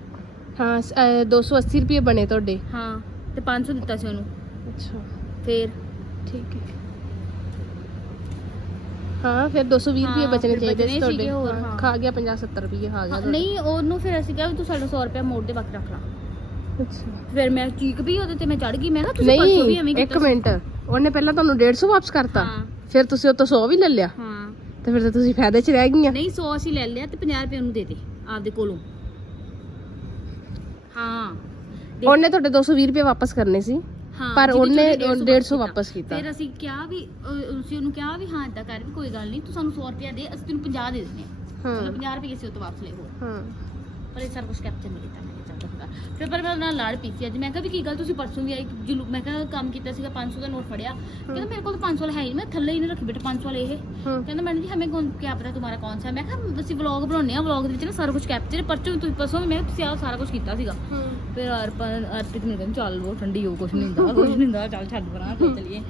ਹਾਂ ਸ- ਅਹ 280 ਰੁਪਏ ਬਣੇ ਤੁਹਾਡੇ। ਹਾਂ ਤੇ 500 ਦਿੱਤਾ ਸੀ ਉਹਨੂੰ। ਅੱਛਾ। ਫੇਰ? ਠੀਕ ਹੈ। ਹਾਂ ਫਿਰ 220 ਰੁਪਏ ਹਾਂ, ਬਚਣੇ ਫਿਰ ਚਾਹੀਦੇ ਸੀ ਬਚਣੇ ਤੁਹਾਡੇ ਹੋਰ, ਹਾਂ। ਖਾ ਗਿਆ 50 70 ਰੁਪਏ ਖਾ ਗਿਆ ਹਾਂ। ਨਹੀਂ ਉਹਨੂੰ ਫਿਰ ਅਸੀਂ ਕਿਹਾ ਵੀ ਤੂੰ ਸਾਡਾ 100 ਰੁਪਏ ਮੋੜ ਦੇ ਬਾਕੀ ਰੱਖ ਲਾ। ਅੱਛਾ। ਫਿਰ ਮੈਂ ਚੀਕ ਵੀ ਉਹਦੇ ਤੇ ਮੈਂ ਚੜ ਗਈ ਮੈਂ ਕਿਹਾ ਤੁਸੀਂ ਪਰਸੋਂ ਵੀ ਨਹੀਂ ਐਵੇਂ ਇੱਕ ਕੀਤਾ ਸੀ। ਮਿੰਟ। ਉਹਨੇ ਪਹਿਲਾਂ ਤੁਹਾਨੂੰ 150 ਵਾਪਸ ਕਰਤਾ। ਹਾਂ। ਫਿਰ ਤੁਸੀਂ ਉਹ ਤੋਂ 100 ਵੀ ਲੈ ਲਿਆ। ਹਾਂ। ਤੇ ਫਿਰ ਤਾਂ ਤੁਸੀਂ ਫਾਇਦੇ 'ਚ ਰਹਿ ਗਈਆਂ। ਨਹੀਂ 100 ਅਸੀਂ ਲੈ ਲਿਆ ਤੇ 50 ਰੁਪਏ ਉਹਨੂੰ ਦੇ ਦੇ ਆਪਦੇ ਕੋਲੋਂ। ਹਾਂ। ਦੇ- ਉਹਨੇ ਤੁਹਾਡੇ 220 ਰੁਪਏ ਵਾਪਸ ਕਰਨੇ ਸੀ। ਪਰ ਉਹਨੇ ਚੋਂ 150 ਵਾਪਸ ਕੀਤਾ। ਫਿਰ ਅਸੀਂ ਕਿਹਾ ਵੀ ਅਸੀਂ ਉਹਨੂੰ ਕਿਹਾ ਵੀ ਹਾਂ ਏਦਾਂ ਕਰ ਵੀ ਕੋਈ ਗੱਲ ਨਹੀਂ ਤੂੰ ਸਾਨੂੰ 100 ਰੁਪਏ ਦੇ ਅਸੀਂ ਤੈਨੂੰ 50 ਦੇ ਦਿੰਦੇ ਹਾਂ। ਹਾਂ। ਮਤਲਬ 50 ਰੁਪਏ ਅਸੀਂ ਉਹ ਤੋਂ ਵਾਪਸ ਲਏ ਹੋਰ। ਹਾਂ। ਪਰ ਇਹ ਸਾਰਾ ਕੁਝ ਕੈਪਚਰ ਨਹੀਂ ਕੀਤਾ। ਸਕਦਾ ਫਿਰ ਪਰ ਮੈਂ ਉਹਦੇ ਨਾਲ ਲੜ ਪਈ ਸੀ ਅੱਜ। ਮੈਂ ਕਿਹਾ ਵੀ ਕੀ ਗੱਲ ਤੁਸੀਂ ਪਰਸੋਂ ਵੀ ਆਈ ਜਲੂ ਮੈਂ ਕਿਹਾ ਕੰਮ ਕੀਤਾ ਸੀਗਾ 500 ਦਾ ਨੋਟ ਫੜਿਆ। ਕਹਿੰਦਾ ਮੇਰੇ ਕੋਲ ਤਾਂ 500 ਵਾਲਾ ਹੈ ਨਹੀਂ ਮੈਂ ਥੱਲੇ ਹੀ ਨਾ ਰੱਖੀ ਬੇਟਾ 500 ਵਾਲੇ ਇਹ। ਕਹਿੰਦਾ ਮੈਡਮ ਜੀ ਹਮੇ ਕੌਣ ਕਿਆ ਪਤਾ ਤੁਹਾਡਾ ਕੌਣ ਸਾ? ਮੈਂ ਕਿਹਾ ਅਸੀਂ ਵਲੌਗ ਬਣਾਉਂਦੇ ਆ ਵਲੌਗ ਦੇ ਵਿੱਚ ਨਾ ਸਾਰਾ ਕੁਝ ਕੈਪਚਰ ਪਰਚੋਂ ਵੀ ਤੁਸੀਂ ਪਰਸੋਂ ਵੀ ਮੈਂ ਤੁਸੀਂ ਆਹ ਸਾਰਾ ਕੁਝ ਕੀਤਾ ਸੀਗਾ। ਫਿਰ ਅਰਪਨ ਅਰਪਿਤ ਨੇ ਕਹਿੰਦਾ ਚੱਲ ਉਹ ਠੰਡੀ ਹੋ ਕੁਝ ਨਹੀਂ ਹੁੰਦਾ ਕੁਝ ਨਹੀਂ ਹੁੰਦਾ। ਚੱਲ ਛੱਡ ਪਰਾਂ ਚੱਲੀਏ।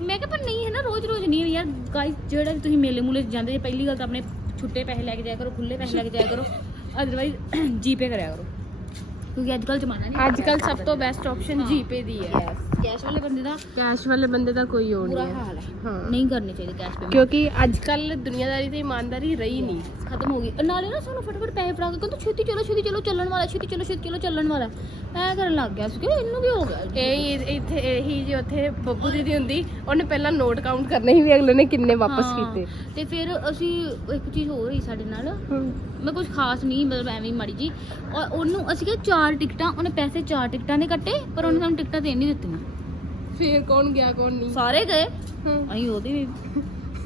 ਮੈਂ ਕਿਹਾ ਪਰ ਨਹੀਂ ਹੈ ਨਾ ਰੋਜ਼ ਰੋਜ਼ ਨਹੀਂ ਯਾਰ। ਗਾਇਸ ਜਿਹੜਾ ਵੀ ਤੁਸੀਂ ਮੇਲੇ ਮੂਲੇ ਜਾਂਦੇ ਜੇ ਪਹਿਲੀ ਗੱਲ ਤਾਂ ਆਪਣੇ ਛੁੱਟੇ ਪੈਸੇ ਲੈ ਕੇ ਜਾਇਆ ਕਰੋ ਖੁੱਲੇ ਪੈਸੇ ਲੈ ਕੇ ਜਾਇਆ ਕਰੋ। ਅਦਰਵਾਈਜ਼ ਜੀਪੇ ਕਰਿਆ ਕਰੋ। ਕਿਉਂਕਿ ਅੱਜ ਕੱਲ ਜ਼ਮਾਨਾ ਨਹੀਂ ਅੱਜ ਕੱਲ ਸਭ ਤੋਂ ਬੈਸਟ ਆਪਸ਼ਨ ਜੀਪੇ ਦੀ ਹੈ। ਕੈਸ਼ ਵਾਲੇ ਬੰਦੇ ਦਾ ਕੈਸ਼ ਵਾਲੇ ਬੰਦੇ ਦਾ ਕੋਈ ਬੁਰਾ ਨਹੀਂ ਹੈ। ਹਾਲ ਹੈ। ਹਾਂ। ਨਹੀਂ ਕਰਨੀ ਚਾਹੀਦੀ ਕੈਸ਼ ਪੇਮੈਂਟ ਕਿਉਂਕਿ ਅੱਜ ਕੱਲ ਦੁਨੀਆਦਾਰੀ ਤੇ ਇਮਾਨਦਾਰੀ ਰਹੀ ਨਹੀਂ। ਖਤਮ ਹੋ ਗਈ। ਨਾਲੇ ਨਾ ਸਾਨੂੰ ਫਟਾਫਟ ਪੈਸੇ ਫੜਾ ਕੇ ਕਹਿੰਦਾ ਛੇਤੀ ਚਲੋ ਛੇਤੀ ਚਲੋ ਚੱਲਣ ਵਾਲਾ ਛੇਤੀ ਚਲੋ ਛੇਤੀ ਚਲੋ ਚੱਲਣ ਵਾਲਾ। ਐ ਕਰਨ ਲੱਗ ਗਿਆ ਸੀ ਕਿ ਇਹਨੂੰ ਵੀ ਹੋ ਗਿਆ। ਇਹ ਇੱਥੇ ਇਹੀ ਜੇ ਉੱਥੇ ਬੱਬੂ ਦੀਦੀ ਹੁੰਦੀ ਉਹਨੇ ਪਹਿਲਾਂ ਨੋਟ ਕਾਊਂਟ ਕਰਨੇ ਸੀ ਵੀ ਅਗਲੇ ਨੇ ਕਿੰਨੇ ਵਾਪਸ ਹਾਂ, ਕੀਤੇ। ਤੇ ਫਿਰ ਅਸੀਂ ਇੱਕ ਚੀਜ਼ ਹੋਰ ਹੋਈ ਸਾਡੇ ਨਾਲ। ਮੈਂ ਕੁਝ ਖਾਸ ਨਹੀਂ ਮਤਲਬ ਐਵੇਂ ਹੀ ਮਾੜੀ ਜੀ ਉਹਨੂੰ ਅਸੀਂ ਚਾਰ ਟਿਕਟਾਂ ਉਹਨੇ ਪੈਸੇ ਚਾਰ ਟਿਕਟਾਂ ਦੇ ਕੱਟੇ ਪਰ ਉਹਨੇ ਸਾਨੂੰ ਟਿਕਟਾਂ ਦੇਣ ਨਹੀਂ ਦਿੱਤੀਆਂ। ਫੇਰ ਕੌਣ ਗਿਆ ਕੌਣ ਨਹੀਂ? ਸਾਰੇ ਗਏ? ਅਸੀਂ ਉਹਦੇ ਵੀ।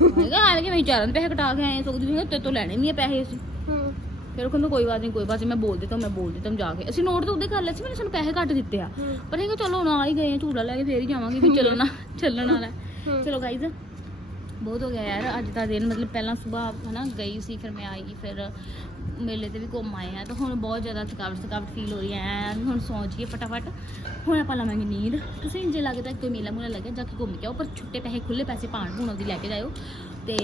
ਮੈਂ ਕਿਹਾ ਐਵੇਂ ਕਿ ਮੈਂ ਚਾਰਾਂ ਦੇ ਪੈਸੇ ਕਟਾ ਕੇ ਆਏ ਸੋਚਦੀ ਵੀ ਤੇ ਤੋਂ ਲੈਣੇ ਨਹੀਂ ਆ ਪੈਸੇ ਅਸੀਂ। ਫਿਰ ਉਹ ਕਹਿੰਦਾ ਕੋਈ ਬਾਤ ਨਹੀਂ ਕੋਈ ਬਾਤ ਨਹੀਂ ਮੈਂ ਬੋਲ ਦਿੱਤਾ ਮੈਂ ਬੋਲ ਦਿੱਤਾ ਜਾ ਕੇ। ਅਸੀਂ ਨੋਟ ਤਾਂ ਉਹਦੇ ਕਰ ਲਿਆ ਸੀ ਮੈਨੂੰ ਸਾਨੂੰ ਪੈਸੇ ਘੱਟ ਦਿੱਤੇ ਆ। ਪਰ ਇਹ ਕਿ ਚਲੋ ਨਾ ਹੀ ਗਏ ਆ ਝੂੜਾ ਲੈ ਕੇ ਫੇਰ ਹੀ ਜਾਵਾਂਗੇ ਵੀ ਚੱਲਣਾ ਚੱਲਣ ਵਾਲਾ। ਹੈ। ਚਲੋ ਗਾਈਜ਼ ਬਹੁਤ ਹੋ ਗਿਆ ਯਾਰ, ਅੱਜ ਦਾ ਦਿਨ, ਮਤਲਬ ਪਹਿਲਾਂ ਸਵੇਰ ਹਨਾ ਗਈ ਸੀ, ਫਿਰ ਮੈਂ ਆਈ, ਫਿਰ ਮੇਲੇ ਤੇ ਵੀ ਘੁੰਮ ਆਏ ਆ ਤਾਂ ਹੁਣ ਬਹੁਤ ਜ਼ਿਆਦਾ ਥਕਾਵਟ ਥਕਾਵਟ ਫੀਲ ਹੋ ਰਹੀ ਹੈ ਹੁਣ ਸੌਂ ਜਾਈਏ ਫਟਾਫਟ। ਹੁਣ ਆਪਾਂ ਲਵਾਂਗੇ ਨੀਂਦ। ਤੁਸੀਂ ਜੇ ਲੱਗਦਾ ਕੋਈ ਮੇਲਾ ਮੂਲਾ ਲੱਗਿਆ, ਜਾ ਕੇ ਘੁੰਮ ਕੇ ਆਓ, ਪਰ ਛੁੱਟੇ ਪੈਸੇ ਖੁੱਲੇ ਪੈਸੇ ਪਾਣ ਪੂਣ ਉਹਦੀ ਲੈ ਕੇ ਜਾਇਓ। ਤੇ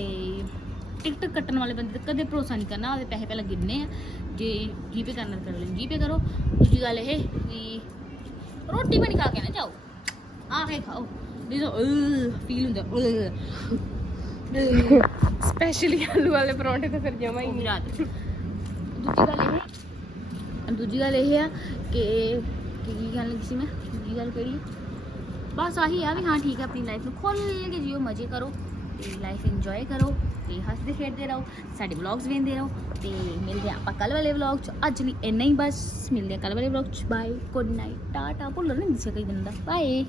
ਟਿਕਟ ਕੱਟਣ ਵਾਲੇ ਬੰਦੇ ਤੇ ਕਦੇ ਭਰੋਸਾ ਨਹੀਂ ਕਰਨਾ, ਉਹਦੇ ਪੈਸੇ ਪਹਿਲਾਂ ਗਿਣਨੇ ਆ। ਜੇ ਜੀਪੇ ਕਰਨਾ ਤਾਂ ਕਰ ਲਓ ਜੀਪੇ ਕਰੋ। ਦੂਜੀ ਗੱਲ ਇਹ ਕਿ ਰੋਟੀ ਬਣੀ ਖਾ ਕੇ ਨਾ ਜਾਓ। ਆ ਕੇ ਖਾਓ। ਨਹੀਂ ਤਾਂ ਫੀਲ ਹੁੰਦਾ ਸਪੈਸ਼ਲੀ ਆਲੂ ਵਾਲੇ ਪਰੌਂਠੇ ਤਾਂ ਫਿਰ ਜਮਾ ਹੀ ਨਹੀਂ। ਦੂਜੀ ਗੱਲ ਇਹ ਦੂਜੀ ਗੱਲ ਇਹ ਆ ਕਿ ਕੀ ਕੀ ਗੱਲ ਲੱਗੀ ਸੀ ਮੈਂ? ਦੂਜੀ ਗੱਲ ਕਿਹੜੀ ਬਸ ਆਹੀ ਆ ਵੀ ਹਾਂ, ਠੀਕ ਹੈ ਆਪਣੀ ਲਾਈਫ ਨੂੰ ਖੁੱਲ ਕੇ ਜਿਓ, ਮਜ਼ੇ ਕਰੋ, ਤੇ ਲਾਈਫ ਇੰਜੋਏ ਕਰੋ, ਤੇ ਹੱਸਦੇ ਖੇਡਦੇ ਰਹੋ, ਸਾਡੇ ਵਲੌਗਸ ਵੇਖਦੇ ਰਹੋ, ਤੇ ਮਿਲਦੇ ਆਪਾਂ ਕੱਲ ਵਾਲੇ ਵਲੌਗ ਚ। ਅੱਜ ਲਈ ਇੰਨਾ ਹੀ ਬਸ, ਮਿਲਦੇ ਆ ਕੱਲ ਵਾਲੇ ਵਲੌਗ ਚ। ਬਾਏ ਗੁੱਡ ਨਾਈਟ ਟਾਟਾ ਭੁੱਲਣਾ ਨਹੀਂ ਕਿਸੇ ਕਈ ਦਿਨ ਦਾ। ਬਾਏ